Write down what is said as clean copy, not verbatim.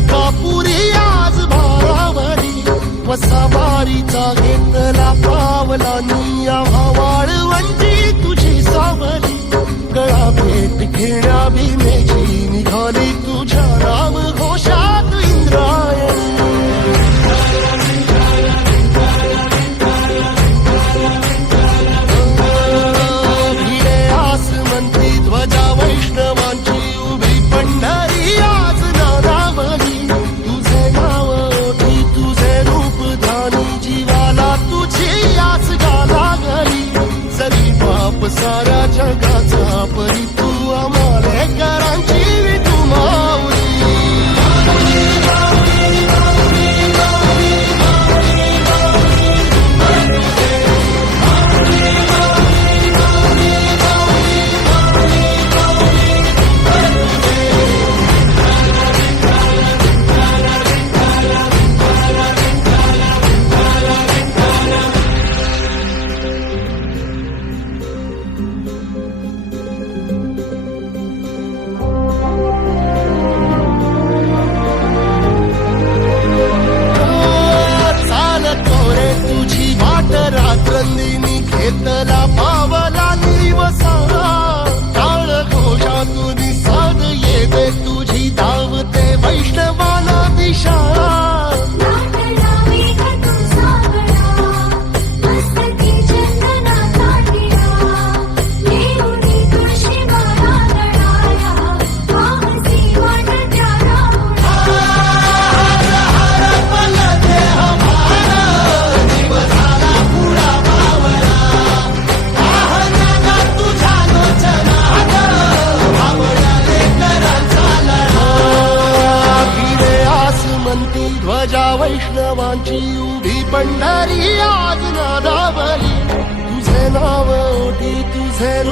अंकापुरी आज भारावरी वसावारीचा घेतला पावला निया वाळवंटी तुझी सावली गळा भेट घेण्या भीमेची निघाली तुझ्या नाम घोषात इंद्रायणी भिडे आसमंती ध्वजा वैष्णवांची उभी पंढरी आज नानावली तुझे नाव ओठी तुझे रूप ध्यानी जीवाला तुझी आस गाला गली जरी बाप साऱ्या जगाचा परी तू आमालेकरांची विठू माऊली रात्रंदिनी घेतला पावला निवसारा टाळ घोषातून साध येते तुझी धावते वैष्णवाला दिशा ध्वजा वैष्णवांची उभी पंढरी आज नादावली तुझे नाव ओठी तुझे रूप